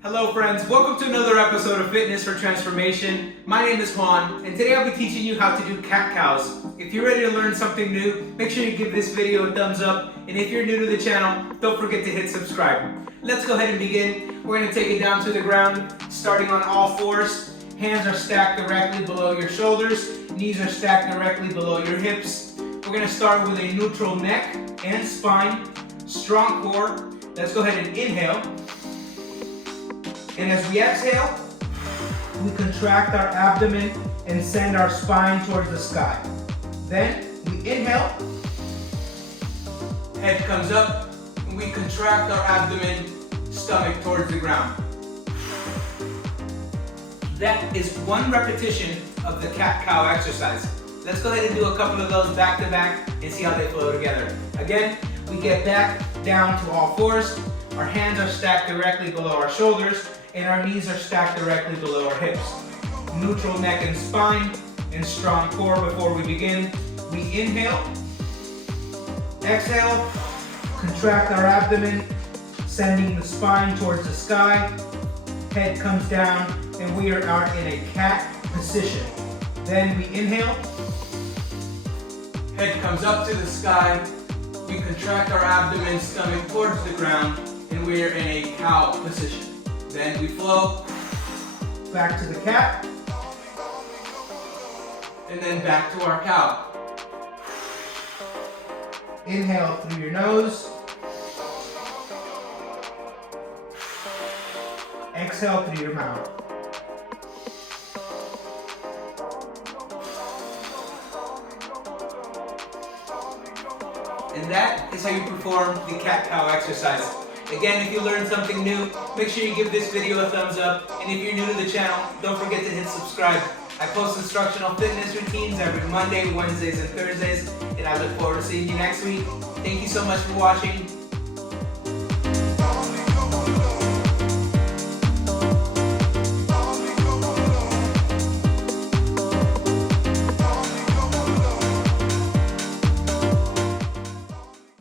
Hello friends, welcome to another episode of Fitness for Transformation. My name is Juan, and today I'll be teaching you how to do cat-cows. If you're ready to learn something new, make sure you give this video a thumbs up, and if you're new to the channel, don't forget to hit subscribe. Let's go ahead and begin. We're going to take it down to the ground, starting on all fours. Hands are stacked directly below your shoulders, knees are stacked directly below your hips. We're going to start with a neutral neck and spine, strong core. Let's go ahead and inhale. And as we exhale, we contract our abdomen and send our spine towards the sky. Then we inhale, head comes up, and we contract our abdomen, stomach towards the ground. That is one repetition of the cat-cow exercise. Let's go ahead and do a couple of those back to back and see how they flow together. Again, we get back down to all fours. Our hands are stacked directly below our shoulders, and our knees are stacked directly below our hips. Neutral neck and spine, and strong core before we begin. We inhale, exhale, contract our abdomen, sending the spine towards the sky. Head comes down, and we are in a cat position. Then we inhale, head comes up to the sky. We contract our abdomen, stomach towards the ground, and we are in a cow position. Then we flow back to the cat, and then back to our cow. Inhale through your nose. Exhale through your mouth. And that is how you perform the cat-cow exercise. Again, if you learned something new, make sure you give this video a thumbs up. And if you're new to the channel, don't forget to hit subscribe. I post instructional fitness routines every Monday, Wednesdays, and Thursdays. And I look forward to seeing you next week. Thank you so much for watching.